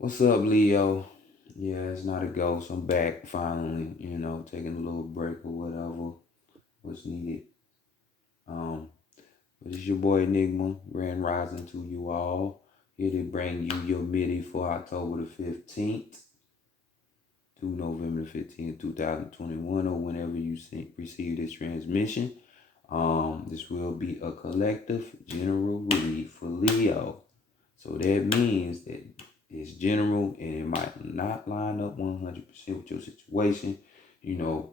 What's up, Leo? Yeah, it's not a ghost. I'm back finally, taking a little break or whatever was needed. Um, but it's your boy Enigma, Grand Rising to you all. Here to bring you your MIDI for October the 15th to November the 15th, 2021, or whenever you receive this transmission. This will be a collective general read for Leo. So that means that it's general and it might not line up 100% with your situation.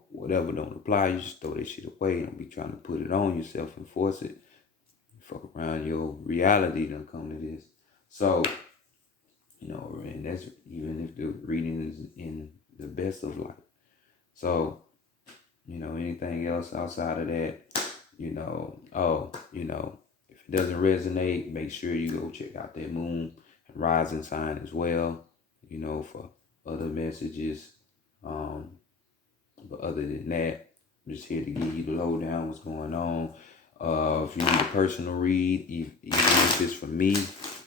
Whatever don't apply, you just throw that shit away. Don't be trying to put it on yourself and force it. Fuck around, your reality don't come to this. So, and that's even if the reading is in the best of light. So, anything else outside of that, if it doesn't resonate, make sure you go check out that moon and rising sign as well, for other messages. But other than that, I'm just here to give you the lowdown, what's going on. If you need a personal read, even if it's for me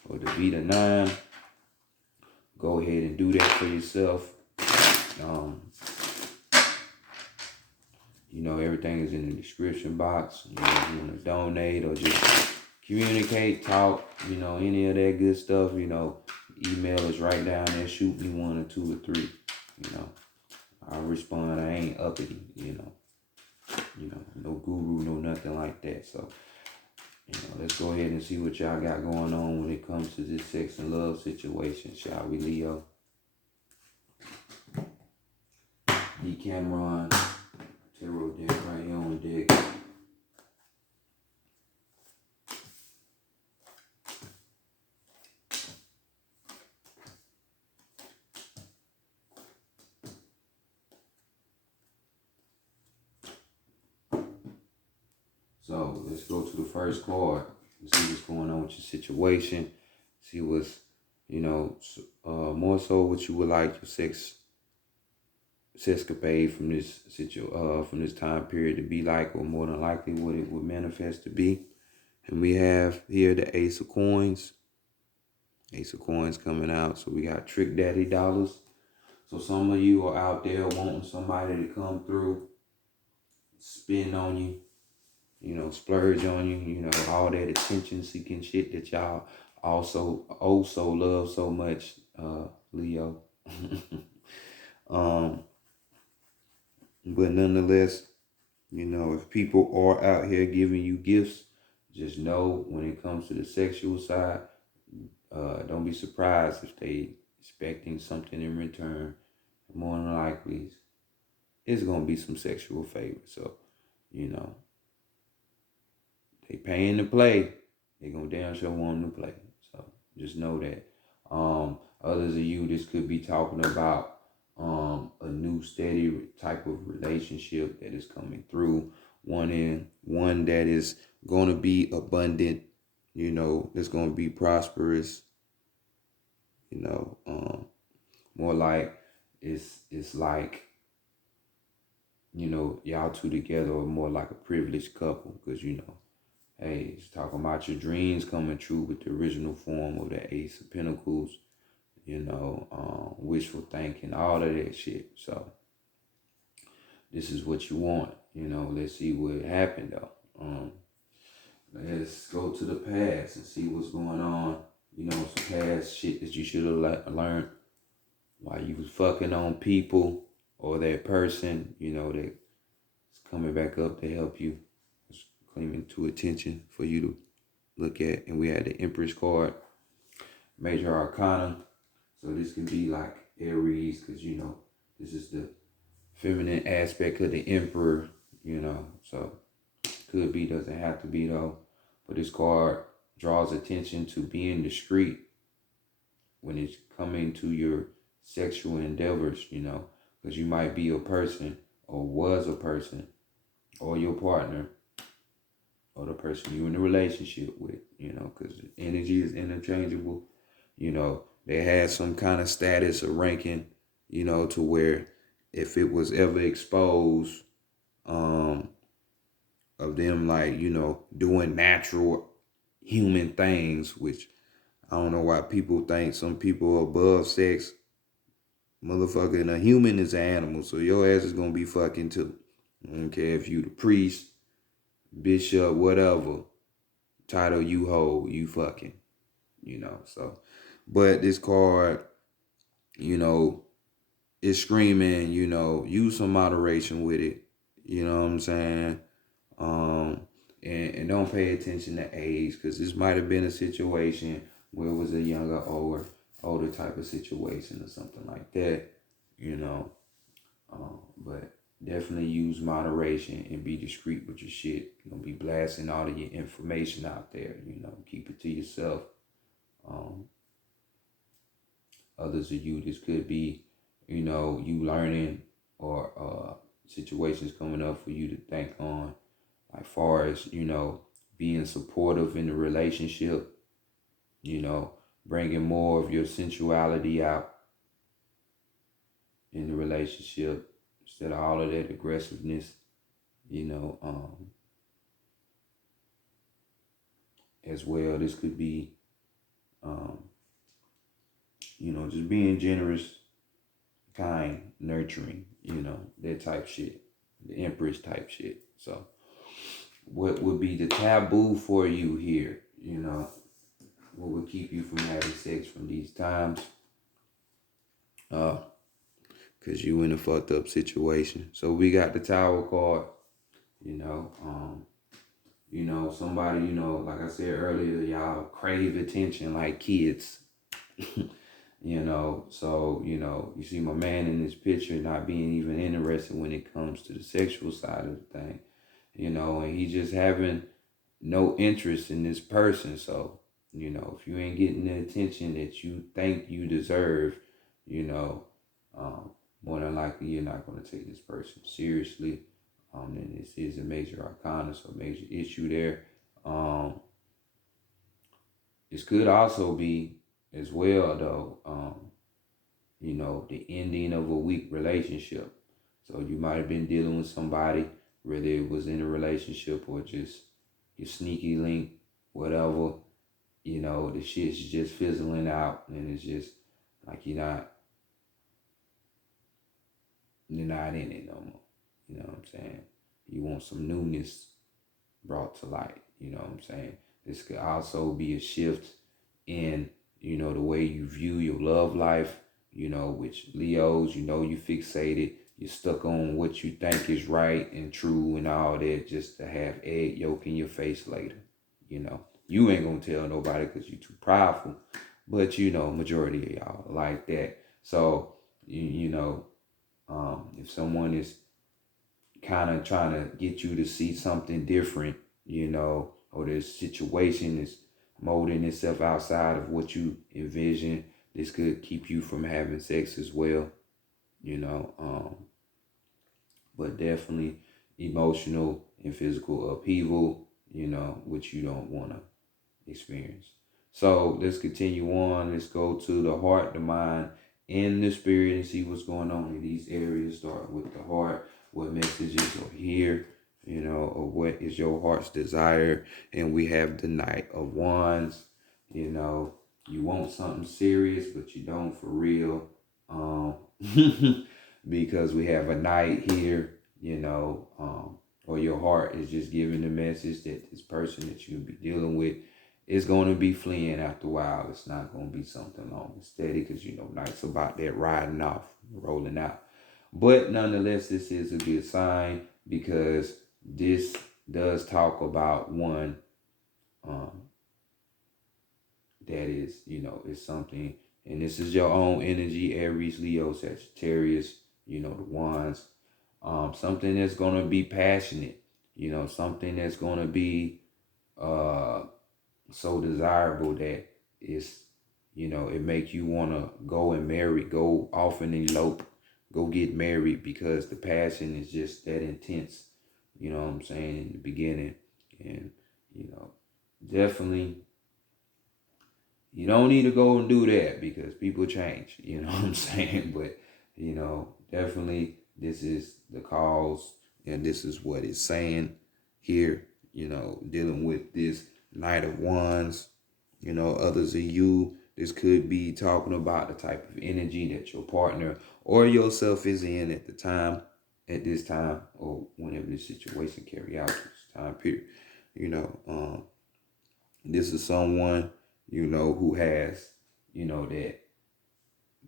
or the Vita 9, go ahead and do that for yourself. Everything is in the description box. If you want to donate or just communicate, talk, any of that good stuff, email is right down there. Shoot me 1 or 2 or 3, I'll respond. I ain't uppity, no guru, no nothing like that. So, let's go ahead and see what y'all got going on when it comes to this sex and love situation, shall we, Leo? D. Cameron, tarot deck right here on deck. So let's go to the first card and see what's going on with your situation. See what's, more so what you would like your sexcapade from this time period to be like, or more than likely what it would manifest to be. And we have here the Ace of Coins. Ace of Coins coming out. So we got Trick Daddy dollars. So some of you are out there wanting somebody to come through, spin on you, splurge on you, all that attention seeking shit that y'all also love so much, Leo. But nonetheless, if people are out here giving you gifts, just know when it comes to the sexual side, don't be surprised if they expecting something in return. More than likely, it's gonna be some sexual favor. So, they paying to play. They gonna damn sure want to play. So just know that. Others of you, this could be talking about a new steady type of relationship that is coming through. One that is gonna be abundant. That's gonna be prosperous. More like it's like, y'all two together are more like a privileged couple, because hey, it's talking about your dreams coming true with the original form of the Ace of Pentacles, wishful thinking, all of that shit. So this is what you want, let's see what happened though. Let's go to the past and see what's going on, some past shit that you should have learned while you was fucking on people, or that person, that's coming back up to help you, claiming to attention for you to look at. And we had the Empress card, Major Arcana. So this can be like Aries, because this is the feminine aspect of the Emperor, so could be, doesn't have to be though. But this card draws attention to being discreet when it's coming to your sexual endeavors, because you might be a person, or was a person, or your partner, or the person you're in a relationship with, because energy is interchangeable. They had some kind of status or ranking, to where if it was ever exposed, of them, like, doing natural human things, which I don't know why people think some people are above sex. Motherfucker, and a human is an animal, so your ass is gonna be fucking too. I don't care if you the priest, bishop, whatever title you hold, you fucking, so. But this card, you know, is screaming, use some moderation with it. You know what I'm saying? Um, and don't pay attention to age, because this might have been a situation where it was a younger or older type of situation or something like that, you know. But definitely use moderation and be discreet with your shit. Don't be blasting all of your information out there, keep it to yourself. Um, Others of you, this could be, you learning or situations coming up for you to think on, like far as, being supportive in the relationship, bringing more of your sensuality out in the relationship instead of all of that aggressiveness, as well. This could be, um, just being generous, kind, nurturing, that type shit, the Empress type shit. So what would be the taboo for you here? What would keep you from having sex from these times? Cause you in a fucked up situation. So we got the Tower card, somebody, like I said earlier, y'all crave attention like kids. So, you see my man in this picture not being even interested when it comes to the sexual side of the thing, and he just having no interest in this person. So, if you ain't getting the attention that you think you deserve, more than likely you're not going to take this person seriously. And this is a major arcana, so a major issue there. This could also be as well, though, the ending of a weak relationship. So you might have been dealing with somebody, whether it was in a relationship or just your sneaky link, whatever, the shit's just fizzling out, and it's just like you're not in it no more. You know what I'm saying? You want some newness brought to light. You know what I'm saying? This could also be a shift in, the way you view your love life, which Leos, you fixated. You're stuck on what you think is right and true and all that just to have egg yolk in your face later. You ain't gonna tell nobody because you're too prideful. But, majority of y'all like that. So, if someone is kind of trying to get you to see something different, or this situation is molding itself outside of what you envision, this could keep you from having sex as well, but definitely emotional and physical upheaval, which you don't want to experience. So let's continue on. Let's go to the heart, the mind, and the spirit and see what's going on in these areas. Start with the heart. What messages are here, or what is your heart's desire? And we have the Knight of Wands. You want something serious, but you don't for real. Because we have a knight here, or your heart is just giving the message that this person that you'll be dealing with is going to be fleeing after a while. It's not going to be something long and steady, because, knight's about that riding off, rolling out. But nonetheless, this is a good sign, because this does talk about one that is, is something, and this is your own energy, Aries, Leo, Sagittarius, the wands. Something that's going to be passionate, something that's going to be so desirable that it's, it make you want to go and marry, go off and elope, go get married, because the passion is just that intense, what I'm saying, in the beginning. And, definitely you don't need to go and do that, because people change, what I'm saying? But, definitely this is the cause, and this is what it's saying here, dealing with this Knight of Wands, You know, others of you, this could be talking about the type of energy that your partner or yourself is in at the time, at this time, or whenever this situation carry out this time period. You know, this is someone, you know, who has, you know, that,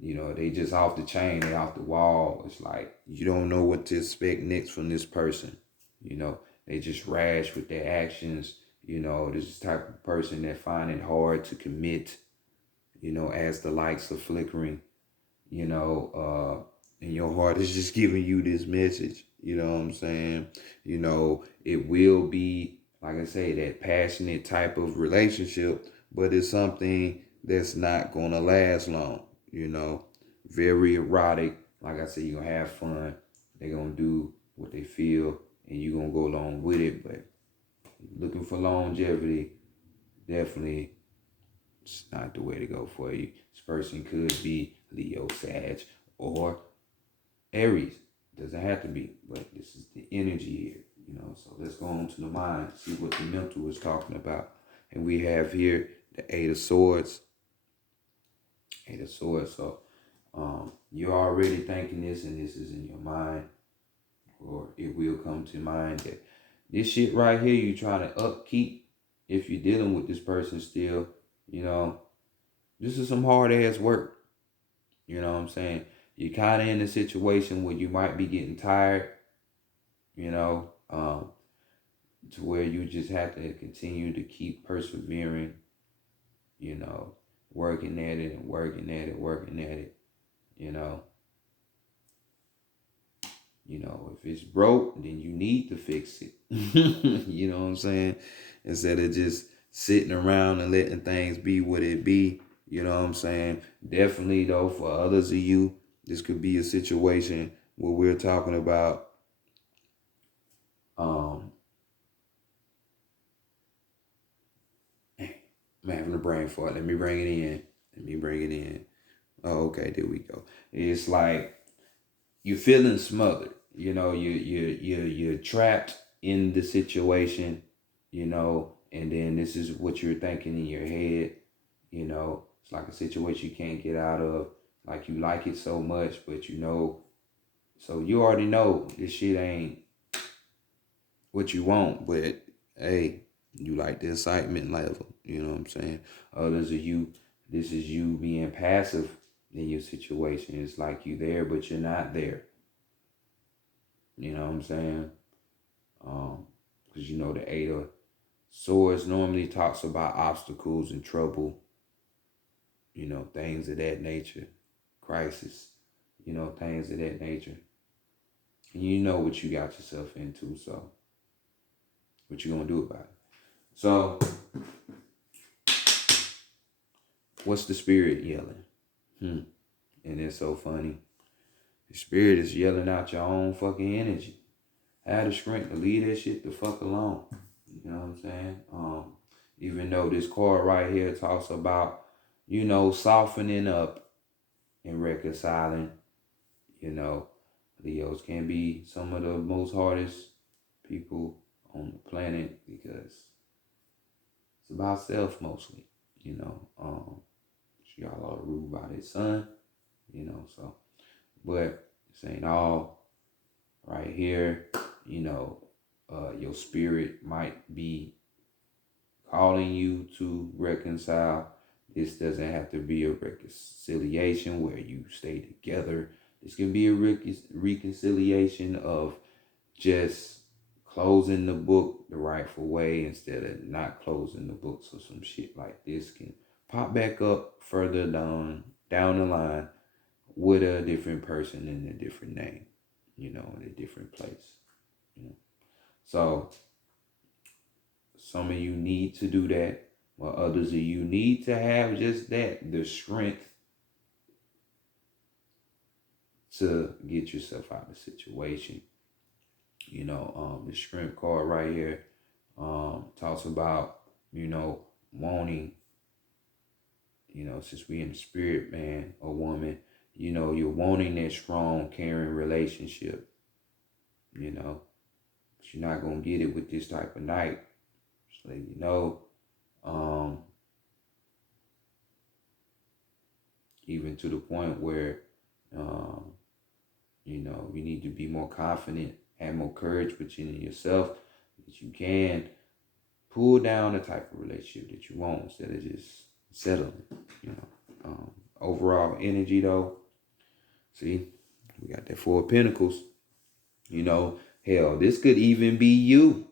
you know, they just off the chain, they off the wall. It's like you don't know what to expect next from this person. You know, they just rash with their actions. You know, this is the type of person that find it hard to commit, you know, as the lights are flickering, you know, and your heart is just giving you this message. You know what I'm saying? You know, it will be, like I say, that passionate type of relationship, but it's something that's not going to last long, you know. Very erotic. Like I said, you're going to have fun. They're going to do what they feel, and you're going to go along with it. But looking for longevity, definitely it's not the way to go for you. This person could be Leo, Sag, or Aries. Doesn't have to be, but this is the energy here, you know. So let's go on to the mind, see what the mental is talking about. And we have here the Eight of Swords. Eight of Swords. So you're already thinking this, and this is in your mind, or it will come to mind that this shit right here you trying to upkeep. If you're dealing with this person still, you know, this is some hard ass work. You know what I'm saying? You're kind of in a situation where you might be getting tired, you know, to where you just have to continue to keep persevering, you know, working at it and working at it, working at it, you know. You know, if it's broke, then you need to fix it. You know what I'm saying? Instead of just sitting around and letting things be what it be. You know what I'm saying? Definitely, though, for others of you, this could be a situation where we're talking about um I'm having a brain fart. Let me bring it in. Let me bring it in. Oh, okay, there we go. It's like you're feeling smothered. You know, you're trapped in the situation, you know, and then this is what you're thinking in your head, you know. It's like a situation you can't get out of. Like you like it so much, but you know, so you already know this shit ain't what you want, but hey, you like the excitement level, you know what I'm saying? Others of you, this is you being passive in your situation. It's like you there, but you're not there. You know what I'm saying? Because you know the Eight of Swords normally talks about obstacles and trouble, you know, things of that nature, crisis, you know, things of that nature. And you know what you got yourself into, so what you gonna do about it? So, what's the spirit yelling? And it's so funny. The spirit is yelling out your own fucking energy. Have the strength to leave that shit the fuck alone. You know what I'm saying? Even though this card right here talks about, you know, softening up and reconciling, you know, Leos can be some of the most hardest people on the planet because it's about self mostly, you know. Y'all are ruled by their son, you know, so, but this ain't all right here, you know. Your spirit might be calling you to reconcile. This doesn't have to be a reconciliation where you stay together. This can be a reconciliation of just closing the book the rightful way instead of not closing the book. So some shit like this can pop back up further down the line with a different person in a different name, you know, in a different place. You know? So some of you need to do that, while others of you need to have just that, the strength to get yourself out of the situation. You know, the strength card right here talks about, you know, wanting, you know, since we in the spirit, man or woman, you know, you're wanting that strong, caring relationship, you know, but you're not going to get it with this type of night. Just let you know, even to the point where, you know, you need to be more confident, have more courage within yourself, that you can pull down the type of relationship that you want instead of just settling, you know. Overall energy though, see, we got that Four of Pentacles. You know, hell, this could even be you.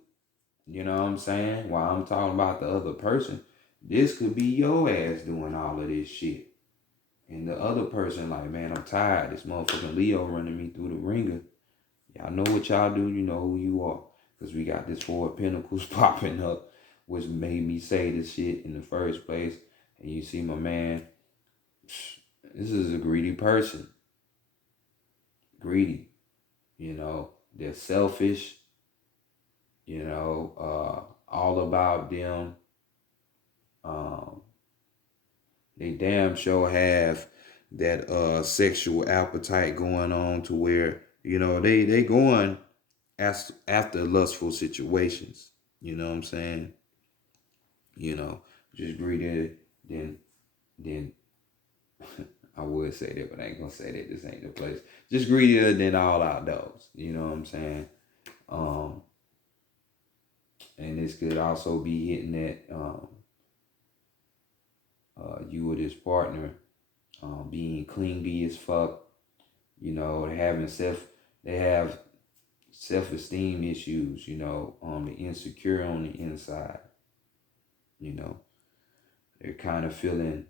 You know what I'm saying? While I'm talking about the other person, this could be your ass doing all of this shit. And the other person like, man, I'm tired. This motherfucking Leo running me through the ringer. Y'all know what y'all do. You know who you are. Because we got this Four of Pentacles popping up, which made me say this shit in the first place. And you see my man, this is a greedy person. Greedy. You know, they're selfish. You know, all about them. They damn sure have that sexual appetite going on to where, you know, they going after lustful situations. You know what I'm saying? You know, just greedy. Then I would say that, but I ain't gonna say that. This ain't the place. Just greedier than all out those. You know what I'm saying? And this could also be hitting at you or this partner being clingy as fuck. You know, they have self-esteem issues. You know, the insecure on the inside. You know, they're kind of feeling,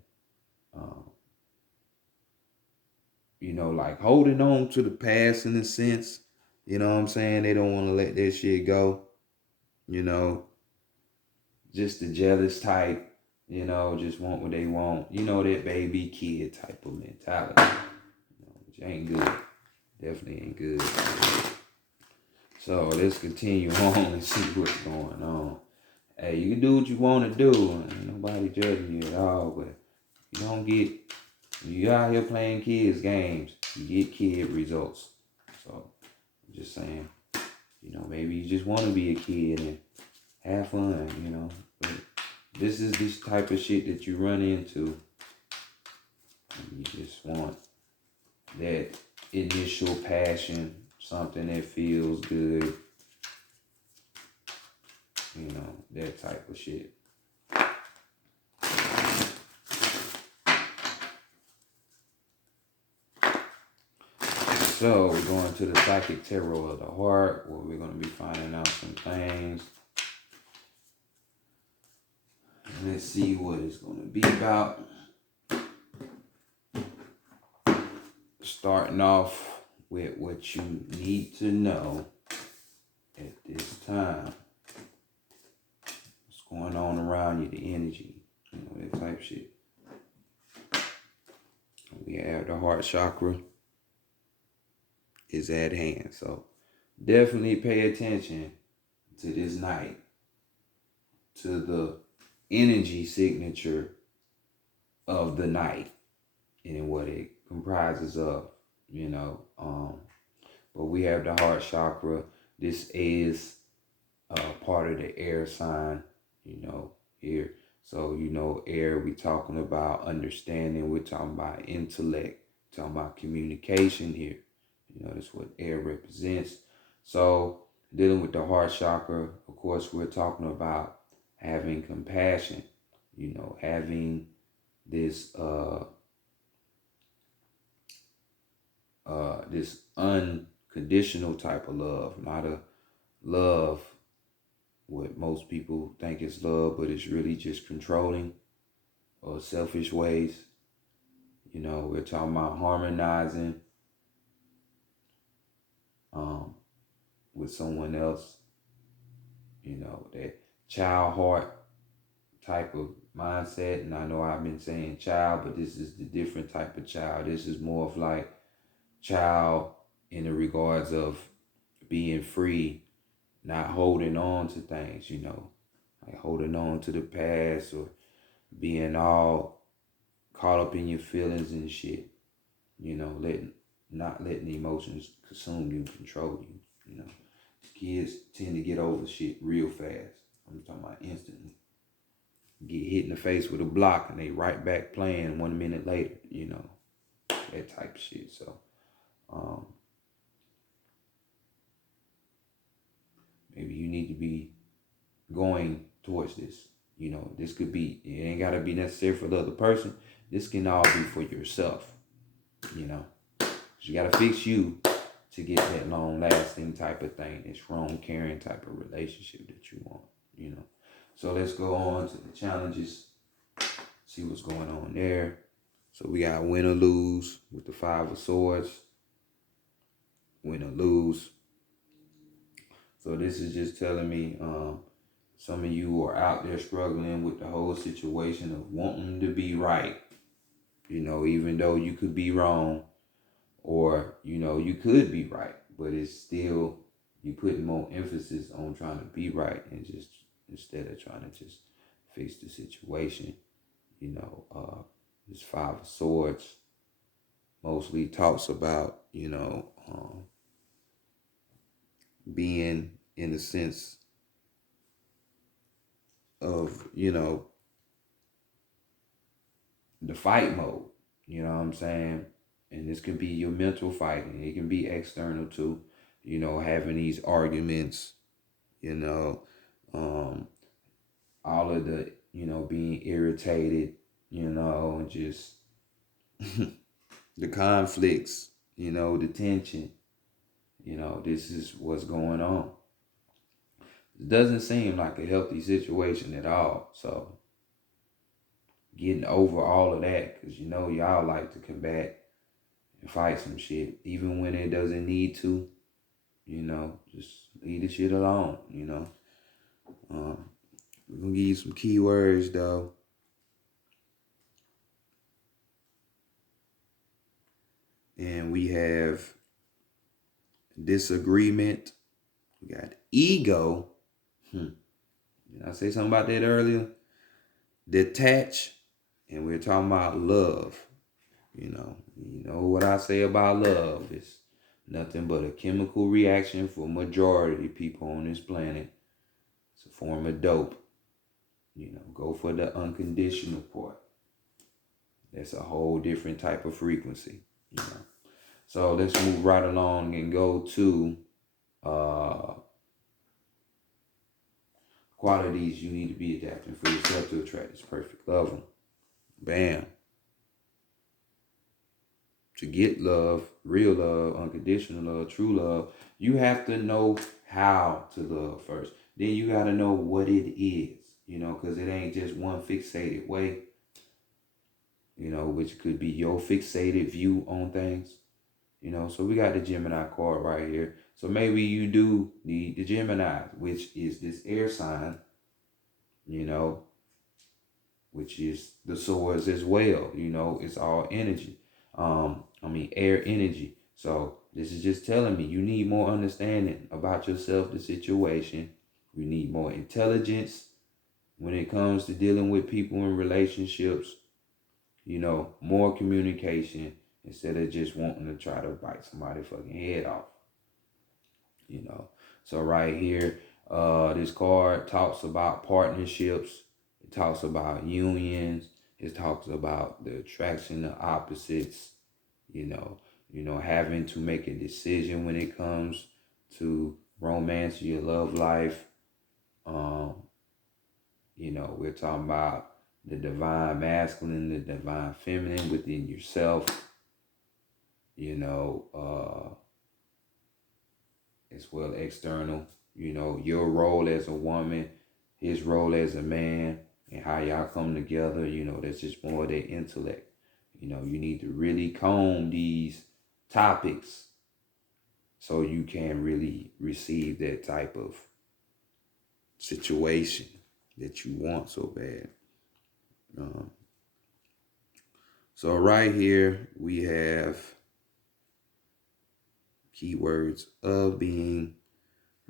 you know, like holding on to the past in a sense. You know what I'm saying? They don't want to let that shit go. You know, just the jealous type, you know, just want what they want. You know, that baby kid type of mentality, you know, which ain't good. Definitely ain't good. So let's continue on and see what's going on. Hey, you can do what you want to do. Ain't nobody judging you at all, but you don't get, you out here playing kids games, you get kid results. So I'm just saying, you know, maybe you just want to be a kid and have fun, you know. But this is this type of shit that you run into. And you just want that initial passion, something that feels good, you know, that type of shit. So we're going to the Psychic Tarot of the Heart, where we're going to be finding out some things. And let's see what it's going to be about. Starting off with what you need to know at this time. What's going on around you, the energy, you know, that type of shit. We have the heart chakra is at hand. So definitely pay attention to this night, to the energy signature of the night and what it comprises of, you know. But we have the heart chakra. This is part of the air sign, you know, here. So, you know, air, we talking about understanding, we're talking about intellect, talking about communication here. You know, that's what air represents. So dealing with the heart chakra, of course, we're talking about having compassion, you know, having this this unconditional type of love, not a love what most people think is love, but it's really just controlling or selfish ways. You know, we're talking about harmonizing with someone else. You know, that child heart type of mindset. And I know I've been saying child, but this is the different type of child. This is more of like child in the regards of being free, not holding on to things, you know, like holding on to the past or being all caught up in your feelings and shit, you know, not letting emotions consume you, control you, you know. Kids tend to get over shit real fast. I'm talking about instantly. Get hit in the face with a block and they right back playing 1 minute later, you know. that type of shit. So, maybe you need to be going towards this. This could be, it ain't got to be necessary for the other person. This can all be for yourself, You got to fix you to get that long lasting type of thing, that strong, caring type of relationship that you want. So let's go on to the challenges, see what's going on there. So we got win or lose with the 5 of Swords. Win or lose. So this is just telling me some of you are out there struggling with the whole situation of wanting to be right. Even though you could be wrong, or, you could be right, but it's still, you putting more emphasis on trying to be right and just instead of trying to just fix the situation. This 5 of Swords mostly talks about, being in the sense of, the fight mode, you know what I'm saying? And this could be your mental fighting. It can be external too, having these arguments, all of the, being irritated, and just the conflicts, the tension, this is what's going on. It doesn't seem like a healthy situation at all. So getting over all of that, because y'all like to combat and fight some shit, even when it doesn't need to, just leave the shit alone, We're going to give you some keywords, though. And we have disagreement. We got ego. Did I say something about that earlier? Detach. And we're talking about love. You know what I say about love. It's nothing but a chemical reaction for majority of people on this planet. It's a form of dope. Go for the unconditional part. That's a whole different type of frequency. So let's move right along and go to qualities you need to be adapting for yourself to attract this perfect love one. Bam. To get love, real love, unconditional love, true love, you have to know how to love first. Then you got to know what it is, because it ain't just one fixated way, which could be your fixated view on things, So we got the Gemini card right here. So maybe you do need the Gemini, which is this air sign, which is the swords as well. It's all energy. Air energy. So this is just telling me you need more understanding about yourself, the situation. You need more intelligence when it comes to dealing with people in relationships. More communication instead of just wanting to try to bite somebody's fucking head off. So right here, this card talks about partnerships. It talks about unions. It talks about the attraction of opposites. Having to make a decision when it comes to romance, your love life. We're talking about the divine masculine, the divine feminine within yourself. As well external. Your role as a woman, his role as a man, and how y'all come together. That's just more of their intellect. You need to really comb these topics so you can really receive that type of situation that you want so bad. So right here we have keywords of being: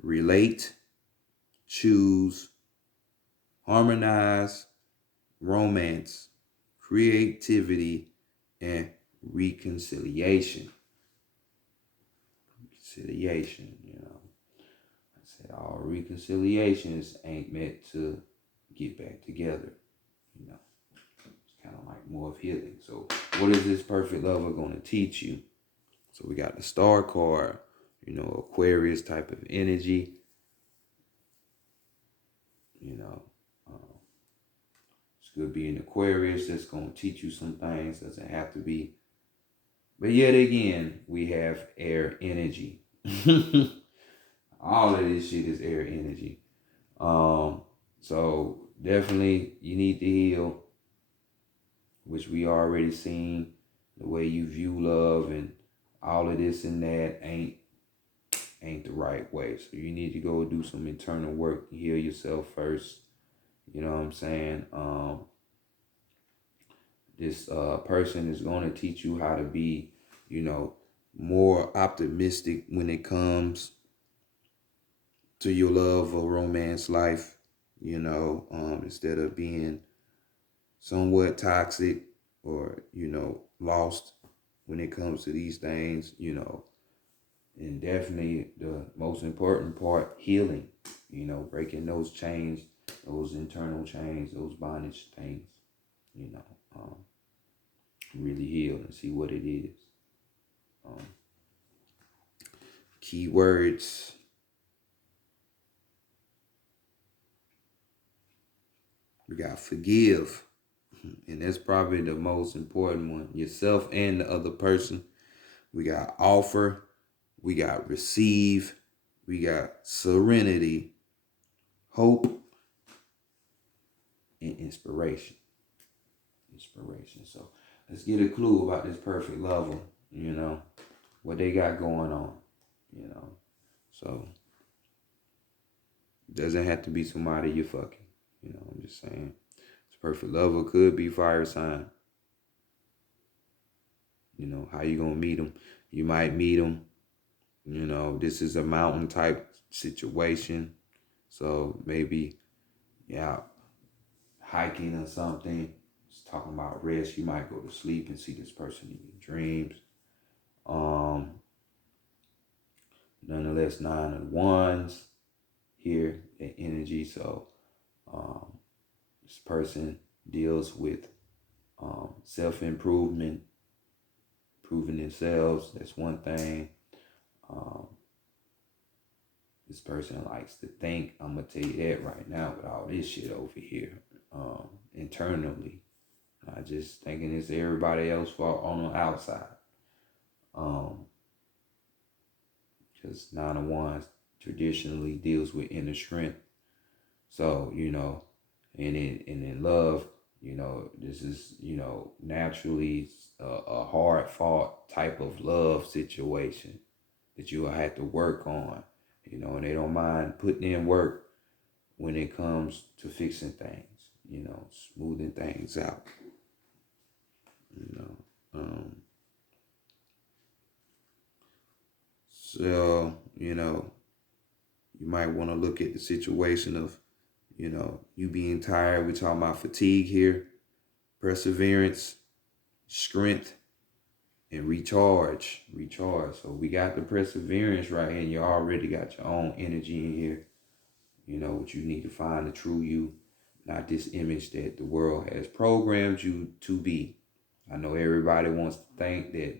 relate, choose, harmonize, romance, creativity, and reconciliation. Reconciliation, I said all reconciliations ain't meant to get back together, kind of like more of healing. So what is this perfect lover going to teach you? So we got the Star card, you know, Aquarius type of energy. You know, it's good being Aquarius. That's going to teach you some things. Doesn't have to be. But yet again, we have air energy. All of this shit is air energy. So definitely you need to heal, which we already seen. The way you view love and all of this and that ain't the right way. So you need to go do some internal work, heal yourself first. You know what I'm saying? This person is going to teach you how to be, you know, more optimistic when it comes to your love or romance life, you know, instead of being somewhat toxic or, you know, lost when it comes to these things, you know. And definitely the most important part, healing, you know, breaking those chains, those internal chains, those bondage things, you know, really heal and see what it is. Keywords. We got forgive. And that's probably the most important one. Yourself and the other person. We got offer. We got receive. We got serenity, hope, and inspiration. So let's get a clue about this perfect lover, you know, what they got going on, you know. So it doesn't have to be somebody you're fucking, you know, I'm just saying. This perfect lover could be fire sign. You know, how you gonna meet them? You might meet them, you know, this is a mountain type situation. So maybe, yeah, hiking or something. It's talking about rest. You might go to sleep and see this person in your dreams. Nonetheless, 9 of Wands here, the energy. So this person deals with self-improvement, improving themselves. That's one thing. This person likes to think. I'm going to tell you that right now with all this shit over here internally. Not just thinking it's everybody else's fault on the outside. Because 9 of Wands traditionally deals with inner strength. So, you know, and in love, you know, this is, you know, naturally a hard fought type of love situation that you'll have to work on, you know, and they don't mind putting in work when it comes to fixing things, you know, smoothing things out, you know. So, you know, you might want to look at the situation of, you know, you being tired. We're talking about fatigue here, perseverance, strength, and recharge. So we got the perseverance right here, and you already got your own energy in here. You know what you need to find the true you, not this image that the world has programmed you to be. I know everybody wants to think that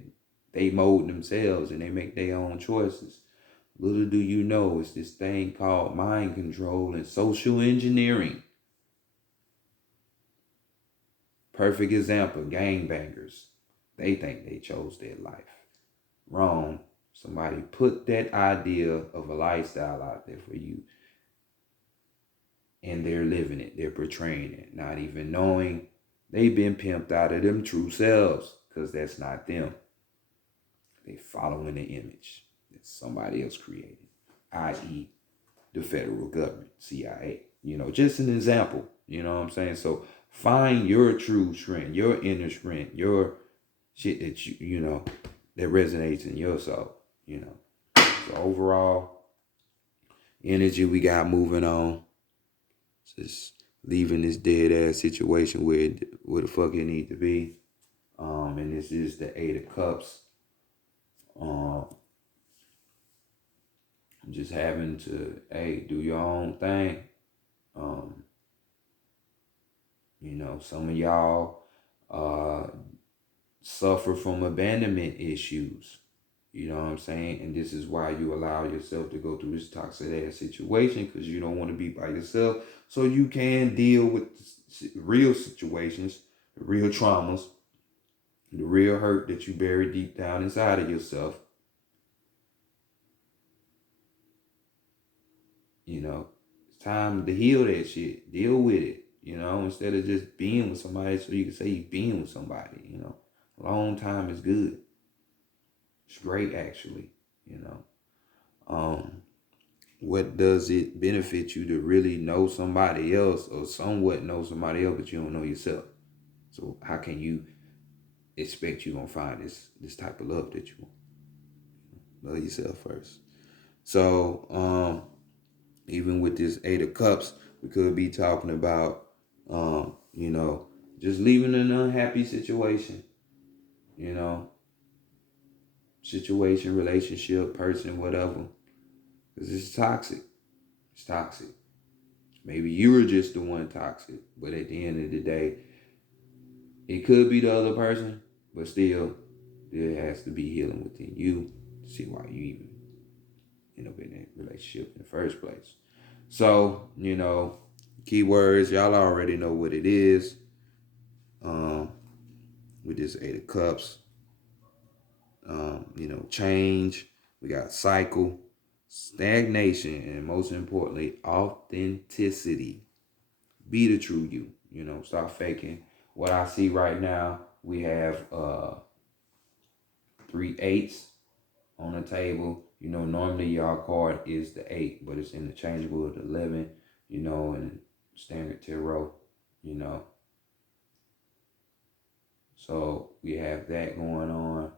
they mold themselves and they make their own choices. Little do you know, it's this thing called mind control and social engineering. Perfect example, gangbangers. They think they chose their life. Wrong. Somebody put that idea of a lifestyle out there for you. And they're living it. They're portraying it. Not even knowing they've been pimped out of them true selves. Because that's not them. They following the image that somebody else created. I.e. the federal government, CIA. You know, just an example. You know what I'm saying? So find your true strength, your inner strength, your shit that you know, that resonates in your soul, you know. So overall, energy we got moving on. Just leaving this dead ass situation where the fuck it need to be. And this is the 8 of Cups. Just having to, hey, do your own thing. You know, some of y'all suffer from abandonment issues. You know what I'm saying? And this is why you allow yourself to go through this toxic ass situation, because you don't want to be by yourself. So you can deal with real situations, real traumas, the real hurt that you bury deep down inside of yourself. You know, it's time to heal that shit. Deal with it. You know, instead of just being with somebody so you can say you're being with somebody. You know, a long time is good. It's great, actually. You know, what does it benefit you to really know somebody else, or somewhat know somebody else, but you don't know yourself? So how can you expect you gonna find this type of love that you want? Love yourself first. So even with this Eight of Cups, we could be talking about you know, just leaving an unhappy situation, you know, situation, relationship, person, whatever. Because it's toxic. It's toxic. Maybe you were just the one toxic, but at the end of the day, it could be the other person, but still, there has to be healing within you to see why you even end up in that relationship in the first place. So, you know, keywords, y'all already know what it is. With this Eight of Cups, you know, change. We got cycle, stagnation, and most importantly, authenticity. Be the true you. You know, stop faking. What I see right now, we have 3 8s on the table. You know, normally y'all card is the 8, but it's interchangeable with 11, you know, and standard tarot, you know. So we have that going on.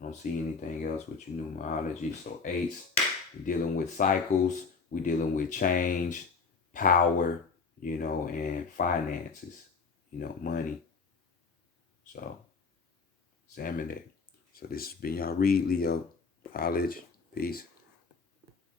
I don't see anything else with your numerology. So 8s, we're dealing with cycles, we're dealing with change, power, you know, and finances, you know, money. So examine that. So this has been y'all read, Leo. Knowledge. Peace.